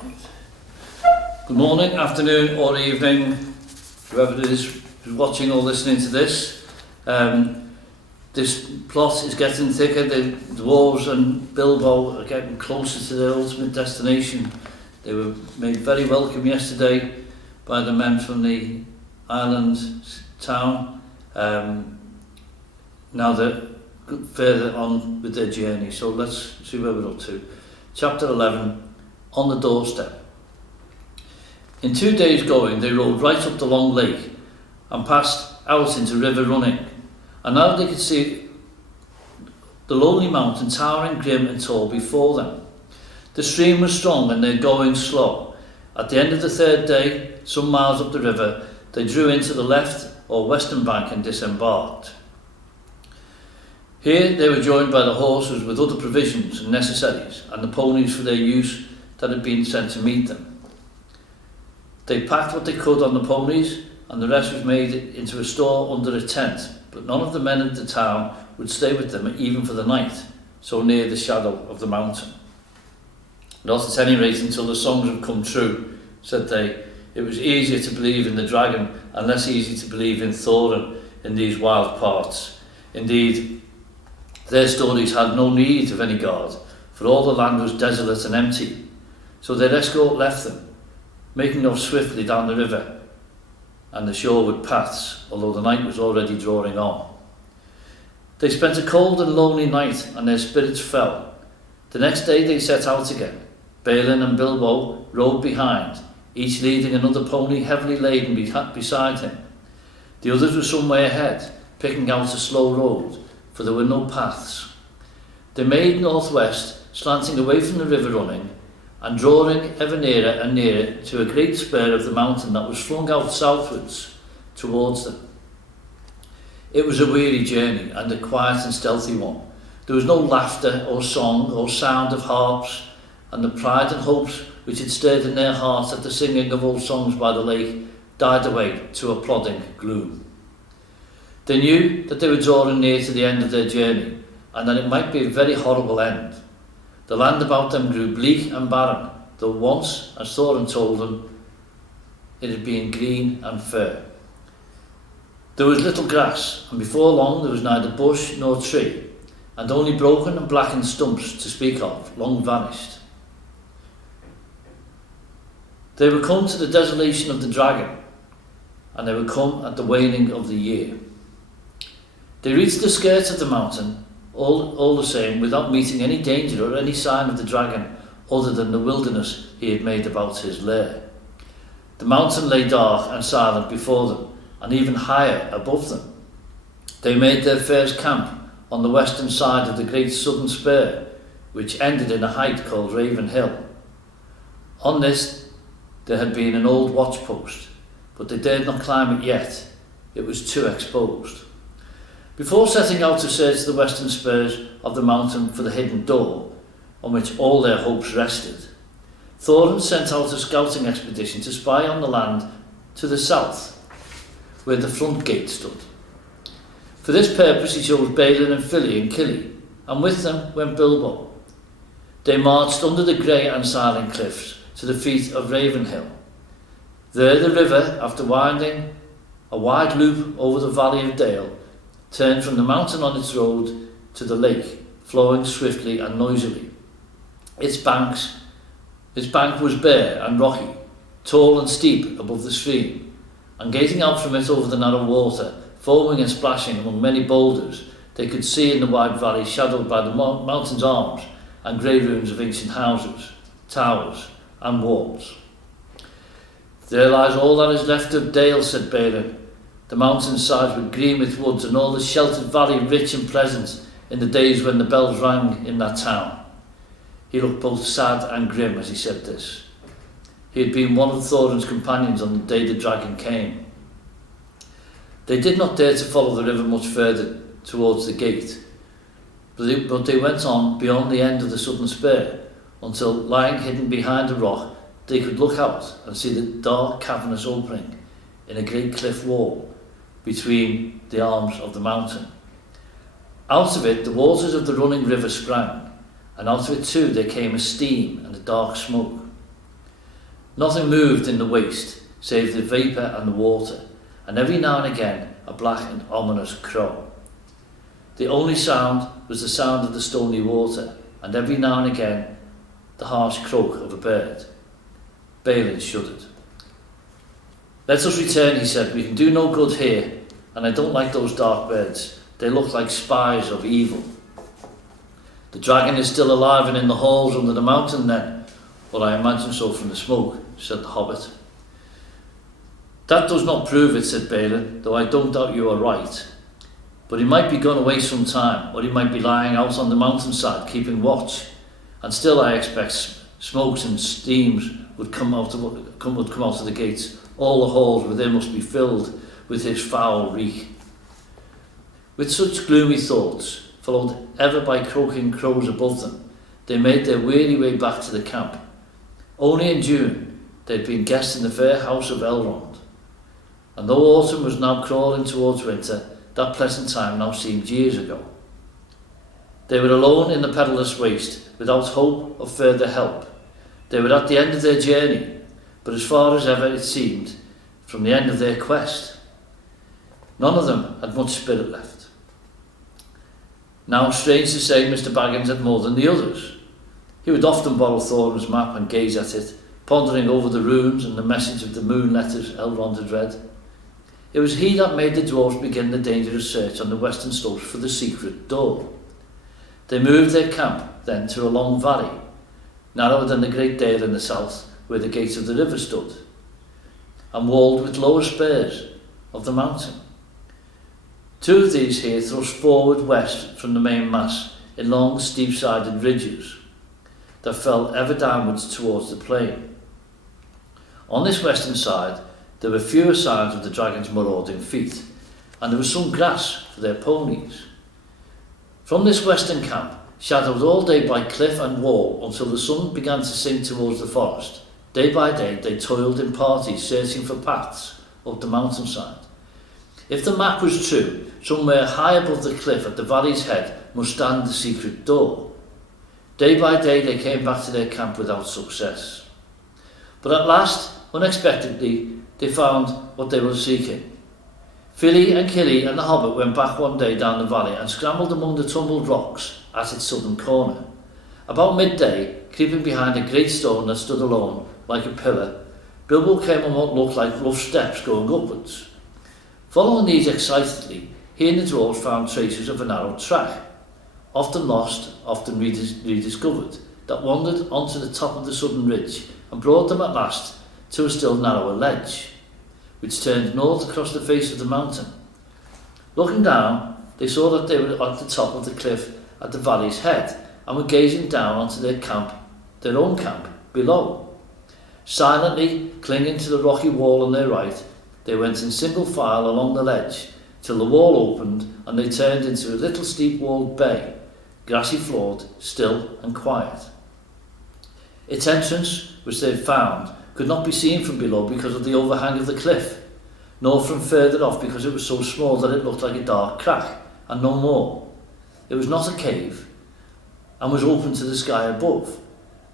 Good morning, afternoon or evening, whoever it is who's watching or listening to this. This plot is getting thicker. The dwarves and Bilbo are getting closer to their ultimate destination. They were made very welcome yesterday by the men from the island town. Now they're further on with their journey, so let's see where we're up to. Chapter 11, On the Doorstep. In 2 days going, they rode right up the long lake and passed out into river running, and now they could see the lonely mountain towering grim and tall before them. The stream was strong and they're going slow. At the end of the third day, some miles up the river, they drew into the left or western bank and disembarked. Here they were joined by the horses with other provisions and necessaries, and the ponies for their use that had been sent to meet them. They packed what they could on the ponies, and the rest was made into a store under a tent, but none of the men of the town would stay with them even for the night, so near the shadow of the mountain. Not at any rate until the songs had come true, said they. It was easier to believe in the dragon and less easy to believe in Thorin in these wild parts. Indeed, their stories had no need of any guard, for all the land was desolate and empty, so their escort left them, making off swiftly down the river and the shoreward paths, although the night was already drawing on. They spent a cold and lonely night, and their spirits fell. The next day they set out again. Balin and Bilbo rode behind, each leading another pony heavily laden beside him. The others were some way ahead, picking out a slow road, for there were no paths. They made northwest, slanting away from the river running, and drawing ever nearer and nearer to a great spur of the mountain that was flung out southwards towards them. It was a weary journey and a quiet and stealthy one. There was no laughter or song or sound of harps, and the pride and hopes which had stirred in their hearts at the singing of old songs by the lake died away to a plodding gloom. They knew that they were drawing near to the end of their journey, and that it might be a very horrible end. The land about them grew bleak and barren, though once, as Thorin told them, it had been green and fair. There was little grass, and before long there was neither bush nor tree, and only broken and blackened stumps to speak of, long vanished. They were come to the desolation of the dragon, and they were come at the waning of the year. They reached the skirts of the mountain, all the same, without meeting any danger or any sign of the dragon other than the wilderness he had made about his lair. The mountain lay dark and silent before them, and even higher above them. They made their first camp on the western side of the great southern spur, which ended in a height called Raven Hill. On this there had been an old watch post, but they dared not climb it yet. It was too exposed. Before setting out to search the western spurs of the mountain for the hidden door, on which all their hopes rested, Thorin sent out a scouting expedition to spy on the land to the south, where the front gate stood. For this purpose he chose Balin and Fili and Killy, and with them went Bilbo. They marched under the grey and silent cliffs to the feet of Ravenhill. There the river, after winding a wide loop over the valley of Dale, turned from the mountain on its road to the lake, flowing swiftly and noisily. Its bank was bare and rocky, tall and steep above the stream, and gazing out from it over the narrow water, foaming and splashing among many boulders, they could see in the wide valley shadowed by the mountain's arms and grey ruins of ancient houses, towers and walls. There lies all that is left of Dale, said Balin. The mountain sides were green with woods, and all the sheltered valley rich and pleasant in the days when the bells rang in that town. He looked both sad and grim as he said this. He had been one of Thorin's companions on the day the dragon came. They did not dare to follow the river much further towards the gate, but they went on beyond the end of the southern spur, until, lying hidden behind a rock, they could look out and see the dark cavernous opening in a great cliff wall between the arms of the mountain. Out of it the waters of the running river sprang, and out of it too there came a steam and a dark smoke. Nothing moved in the waste, save the vapour and the water, and every now and again a black and ominous crow. The only sound was the sound of the stony water, and every now and again the harsh croak of a bird. Balin shuddered. "Let us return," he said. "We can do no good here, and I don't like those dark birds. They look like spies of evil." "The dragon is still alive and in the halls under the mountain then." "Well, I imagine so from the smoke," said the Hobbit. "That does not prove it," said Balin, "though I don't doubt you are right. But he might be gone away some time, or he might be lying out on the mountainside keeping watch. And still I expect smokes and steams would come out of the gates. All the halls within must be filled with his foul reek." With such gloomy thoughts, followed ever by croaking crows above them, they made their weary way back to the camp. Only in June they had been guests in the fair house of Elrond, and though autumn was now crawling towards winter, that pleasant time now seemed years ago. They were alone in the perilous waste, without hope of further help. They were at the end of their journey, but as far as ever it seemed, from the end of their quest. None of them had much spirit left. Now, strange to say, Mr. Baggins had more than the others. He would often borrow Thorin's map and gaze at it, pondering over the runes and the message of the moon letters Elrond had read. It was he that made the dwarves begin the dangerous search on the western slopes for the secret door. They moved their camp then to a long valley, narrower than the great dale in the south, where the gate of the river stood, and walled with lower spurs of the mountain. Two of these here thrust forward west from the main mass in long steep-sided ridges that fell ever downwards towards the plain. On this western side there were fewer signs of the dragon's marauding feet, and there was some grass for their ponies. From this western camp, shadowed all day by cliff and wall until the sun began to sink towards the forest, day by day they toiled in parties searching for paths up the mountainside. If the map was true, somewhere high above the cliff at the valley's head must stand the secret door. Day by day they came back to their camp without success. But at last, unexpectedly, they found what they were seeking. Philly and Killy and the Hobbit went back one day down the valley and scrambled among the tumbled rocks at its southern corner. About midday, creeping behind a great stone that stood alone like a pillar, Bilbo came on what looked like rough steps going upwards. Following these excitedly, he and the dwarves found traces of a narrow track, often lost, often rediscovered, that wandered onto the top of the southern ridge and brought them at last to a still narrower ledge, which turned north across the face of the mountain. Looking down, they saw that they were at the top of the cliff at the valley's head and were gazing down onto their own camp, below. Silently clinging to the rocky wall on their right, they went in single file along the ledge till the wall opened and they turned into a little steep-walled bay, grassy-floored, still and quiet. Its entrance, which they had found, could not be seen from below because of the overhang of the cliff, nor from further off because it was so small that it looked like a dark crack, and no more. It was not a cave, and was open to the sky above,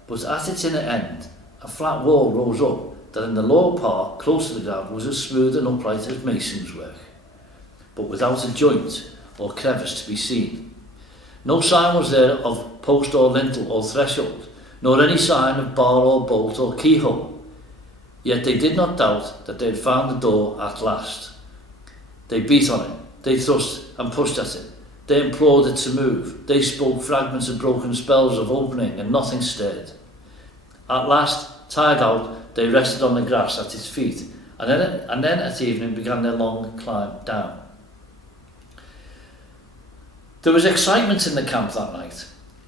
but at its inner end, a flat wall rose up that in the lower part, close to the ground, was as smooth and upright as mason's work, but without a joint or crevice to be seen. No sign was there of post or lintel or threshold, nor any sign of bar or bolt or keyhole. Yet they did not doubt that they had found the door at last. They beat on it, they thrust and pushed at it, they implored it to move, they spoke fragments of broken spells of opening, and nothing stirred. At last, tired out, they rested on the grass at its feet, and then at evening began their long climb down. There was excitement in the camp that night.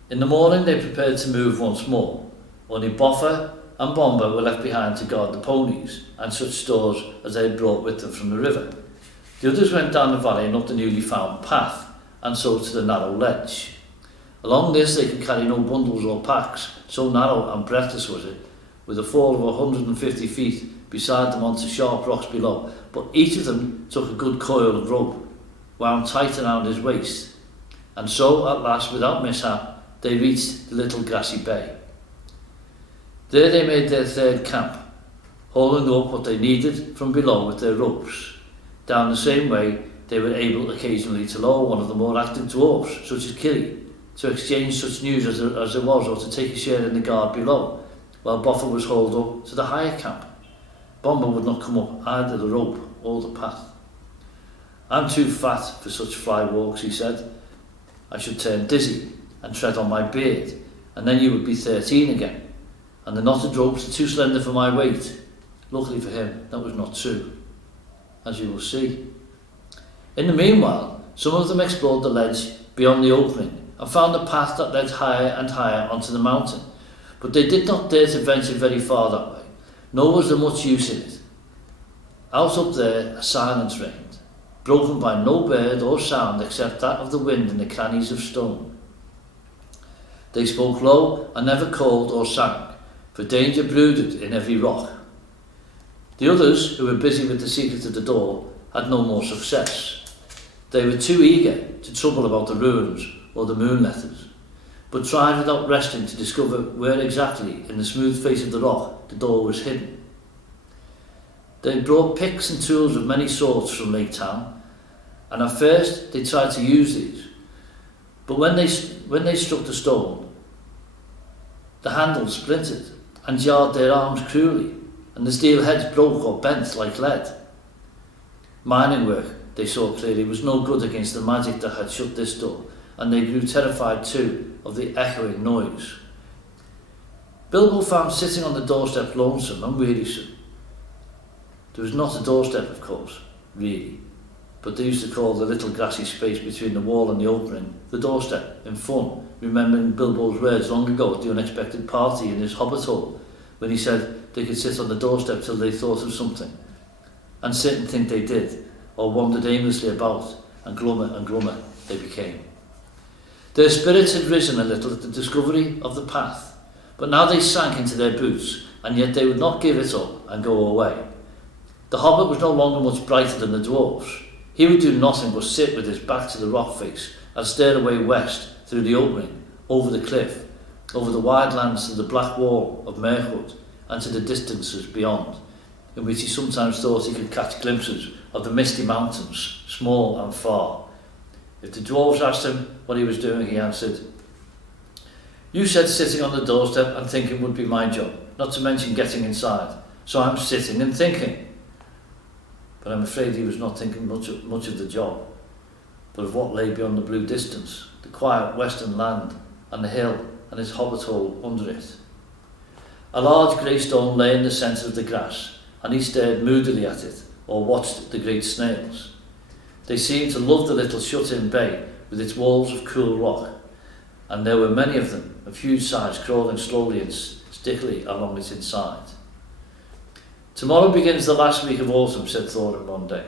In the morning they prepared to move once more. Only Boffer and Bomber were left behind to guard the ponies and such stores as they had brought with them from the river. The others went down the valley and up the newly found path, and so to the narrow ledge. Along this they could carry no bundles or packs, so narrow and breathless was it, with a fall of 150 feet beside them onto sharp rocks below, but each of them took a good coil of rope, wound tight around his waist, and so at last, without mishap, they reached the little grassy bay. There they made their third camp, hauling up what they needed from below with their ropes, down the same way they were able occasionally to lower one of the more active dwarfs, such as Killy, to exchange such news as there was, or to take a share in the guard below, while Boffer was hauled up to the higher camp. Bomber would not come up either the rope or the path. "I'm too fat for such fly walks," he said. "I should turn dizzy and tread on my beard, and then you would be 13 again. And the knotted ropes are too slender for my weight." Luckily for him, that was not true, as you will see. In the meanwhile, some of them explored the ledge beyond the opening and found a path that led higher and higher onto the mountain, but they did not dare to venture very far that way, nor was there much use in it. Out up there, a silence reigned, broken by no bird or sound except that of the wind in the crannies of stone. They spoke low and never called or sang, for danger brooded in every rock. The others, who were busy with the secret of the door, had no more success. They were too eager to trouble about the ruins or the moon letters, but tried without resting to discover where exactly in the smooth face of the rock the door was hidden. They brought picks and tools of many sorts from Lake Town, and at first they tried to use these, but when they struck the stone, the handles splintered and jarred their arms cruelly, and the steel heads broke or bent like lead. Mining work, they saw clearly, was no good against the magic that had shut this door, and they grew terrified too of the echoing noise. Bilbo found sitting on the doorstep lonesome and wearisome. There was not a doorstep, of course, really, but they used to call the little grassy space between the wall and the opening the doorstep in fun, remembering Bilbo's words long ago at the unexpected party in his Hobbit hole, when he said they could sit on the doorstep till they thought of something, and sit and think they did, or wandered aimlessly about, and glummer they became. Their spirits had risen a little at the discovery of the path, but now they sank into their boots, and yet they would not give it up and go away. The Hobbit was no longer much brighter than the dwarfs. He would do nothing but sit with his back to the rock face and stare away west through the opening, over the cliff, over the wide lands to the black wall of Mirkwood, and to the distances beyond, in which he sometimes thought he could catch glimpses of the misty mountains, small and far. If the dwarves asked him what he was doing, he answered, "You said sitting on the doorstep and thinking would be my job, not to mention getting inside, so I'm sitting and thinking." But I'm afraid he was not thinking much of the job, but of what lay beyond the blue distance, the quiet western land, and the hill and its hobbit hole under it. A large grey stone lay in the centre of the grass, and he stared moodily at it, or watched the great snails. They seemed to love the little shut-in bay with its walls of cool rock, and there were many of them, of huge size, crawling slowly and stickily along its inside. "Tomorrow begins the last week of autumn," said Thorin one day,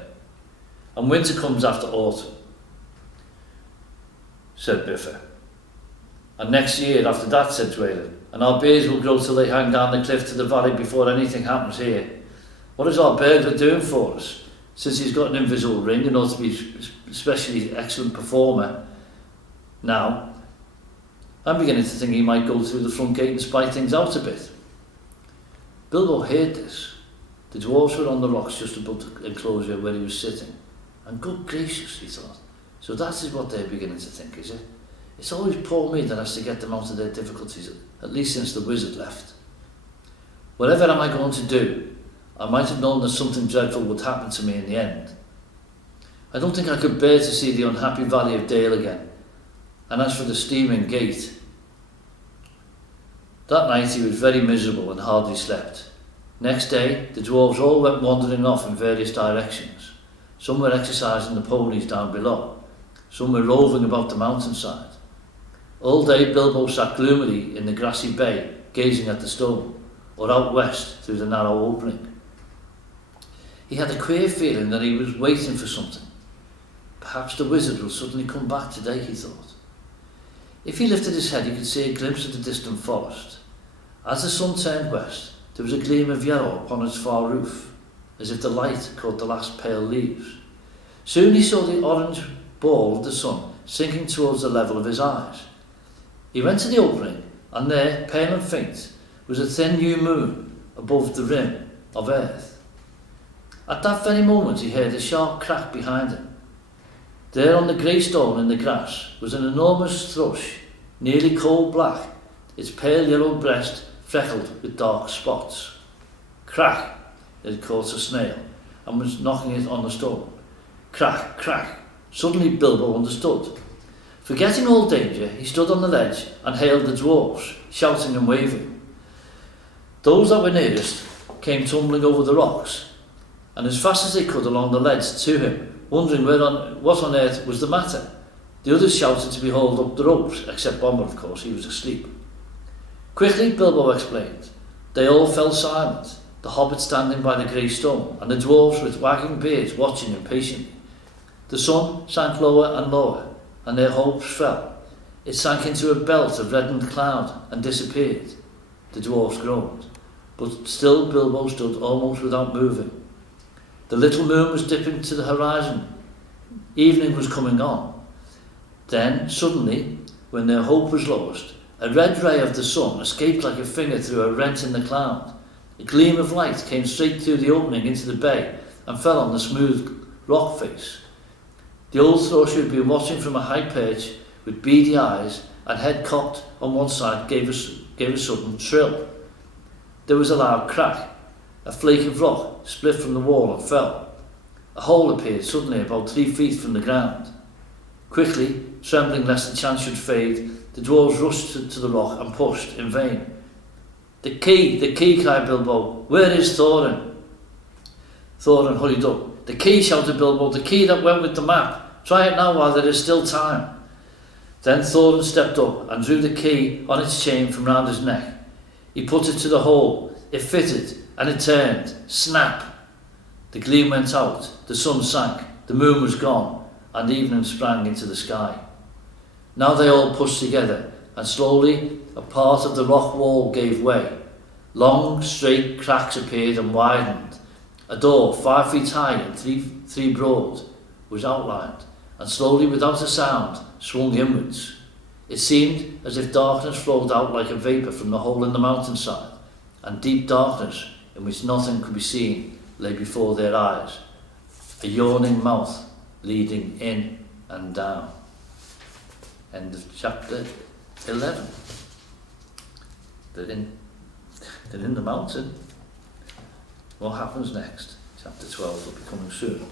"and winter comes after autumn," said Biffa. "And next year after that," said Dwalin, "and our beards will grow till they hang down the cliff to the valley before anything happens here. What is our burglar doing for us, since he's got an invisible ring and ought to be a especially excellent performer now? I'm beginning to think he might go through the front gate and spy things out a bit." Bilbo heard this. The dwarves were on the rocks just above the enclosure where he was sitting, and good gracious, he thought, so that is what they're beginning to think, is it? It's always poor me that has to get them out of their difficulties, at least since the wizard left. Whatever am I going to do? I might have known that something dreadful would happen to me in the end. I don't think I could bear to see the unhappy Valley of Dale again, and as for the steaming gate... That night he was very miserable and hardly slept. Next day, the dwarves all went wandering off in various directions. Some were exercising the ponies down below. Some were roving about the mountainside. All day Bilbo sat gloomily in the grassy bay, gazing at the stone, or out west through the narrow opening. He had a queer feeling that he was waiting for something. Perhaps the wizard will suddenly come back today, he thought. If he lifted his head, he could see a glimpse of the distant forest. As the sun turned west, there was a gleam of yellow upon its far roof, as if the light caught the last pale leaves. Soon he saw the orange ball of the sun sinking towards the level of his eyes. He went to the opening, and there, pale and faint, was a thin new moon above the rim, of earth. At that very moment he heard a sharp crack behind him. There on the grey stone in the grass was an enormous thrush, nearly coal black, its pale yellow breast freckled with dark spots. Crack! It had caught a snail and was knocking it on the stone. Crack, crack! Suddenly Bilbo understood. Forgetting all danger, he stood on the ledge and hailed the dwarfs, shouting and waving. Those that were nearest came tumbling over the rocks, and as fast as they could along the ledge to him, wondering what on earth was the matter. The others shouted to be hauled up the ropes, except Bomber, of course, he was asleep. Quickly, Bilbo explained. They all fell silent, the hobbit standing by the grey stone, and the dwarfs with wagging beards watching impatiently. The sun sank lower and lower, and their hopes fell. It sank into a belt of reddened cloud and disappeared. The dwarfs groaned, but still Bilbo stood almost without moving. The little moon was dipping to the horizon. Evening was coming on. Then, suddenly, when their hope was lowest, a red ray of the sun escaped like a finger through a rent in the cloud. A gleam of light came straight through the opening into the bay and fell on the smooth rock face. The old thrush who had been watching from a high perch with beady eyes and head cocked on one side gave a sudden trill. There was a loud crack. A flake of rock split from the wall and fell. A hole appeared suddenly about 3 feet from the ground. Quickly, trembling lest the chance should fade, the dwarves rushed to the rock and pushed in vain. The key, cried Bilbo. Where is Thorin? Thorin hurried up. The key, shouted Bilbo, the key that went with the map. Try it now while there is still time. Then Thorin stepped up and drew the key on its chain from round his neck. He put it to the hole. It fitted, and it turned. Snap! The gleam went out, the sun sank, the moon was gone, and evening sprang into the sky. Now they all pushed together, and slowly a part of the rock wall gave way. Long, straight cracks appeared and widened. A door 5 feet high and three broad was outlined, and slowly, without a sound, swung inwards. It seemed as if darkness flowed out like a vapour from the hole in the mountainside, and deep darkness, in which nothing could be seen, lay before their eyes. A yawning mouth leading in and down. End of chapter 11. They're in the mountain. What happens next? Chapter 12 will be coming soon.